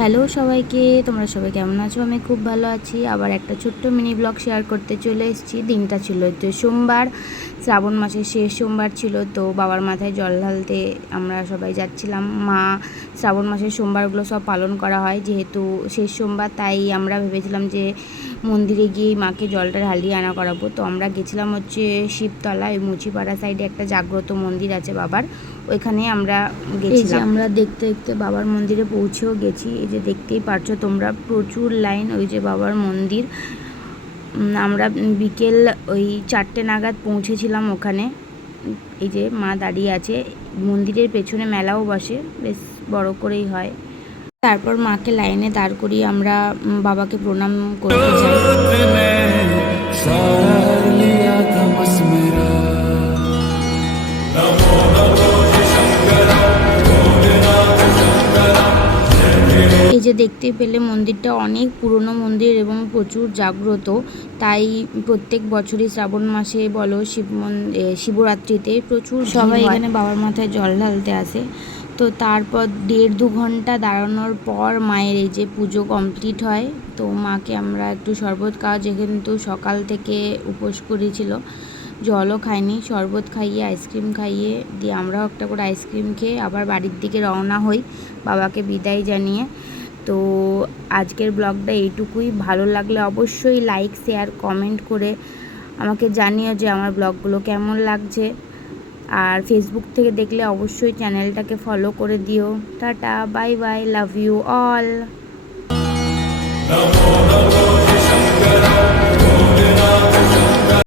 Hello সবাইকে, তোমরা সবাই কেমন আছো? আমি খুব ভালো আছি। আবার একটা ছোট্ট মিনি ব্লগ শেয়ার করতে চলে এসেছি। দিনটা ছিল সোমবার। শ্রাবণ মাসের শেষ সোমবার ছিল তো বাবার মাথায় জল ঢালতে আমরা সবাই যাচ্ছিলাম। মা শ্রাবণ মাসের সোমবারগুলো সব পালন করা হয় যেহেতু শেষ সোমবার তাই আমরা ভেবেছিলাম যে মন্দিরে গিয়েই মাকে জলটা ঢালিয়ে আনা করাবো। তো আমরা গেছিলাম হচ্ছে শিবতলা ওই মুচিপাড়া সাইডে একটা জাগ্রত মন্দির আছে বাবার ওইখানে আমরা গেছিলাম। আমরা দেখতে দেখতে বাবার মন্দিরে পৌঁছেও গেছি। এই যে দেখতেই পারছ তোমরা প্রচুর লাইন ওই যে বাবার মন্দির। আমরা বিকেল ওই চারটে নাগাদ পৌঁছেছিলাম ওখানে। এই যে মা দাঁড়িয়ে আছে, মন্দিরের পেছনে মেলাও বসে, বেশ বড় করেই হয়। তারপর মাকে লাইনে দাঁড় করিয়ে আমরা বাবাকে প্রণাম করতে যাই। এই যে দেখতে পেলে মন্দিরটা অনেক পুরনো মন্দির এবং প্রচুর জাগ্রত। তাই প্রত্যেক বছরই শ্রাবণ মাসে বলো শিব শিবরাত্রিতে প্রচুর সবাই এখানে বাবার মাথায় জল ঢালতে আসে। তো তারপর দেড় দু ঘণ্টা দাঁড়ানোর পর মায়ের এই যে পুজো কমপ্লিট হয়। তো মাকে আমরা একটু শরবত খাওয়া যেহেতু সকাল থেকে উপোস করেছিল। জলও খাইনি শরবত খাইয়ে আইসক্রিম খাইয়ে দিয়ে আমরাও একটা করে আইসক্রিম খেয়ে আবার বাড়ির দিকে রওনা হই বাবাকে বিদায় জানিয়ে। তো আজকের ব্লগটা এইটুকুই। ভালো লাগলে অবশ্যই লাইক শেয়ার কমেন্ট করে আমাকে জানিও যে আমার ব্লগগুলো কেমন লাগছে। আর ফেসবুক থেকে দেখলে অবশ্যই চ্যানেলটাকে ফলো করে দিও। Tata bye bye love you all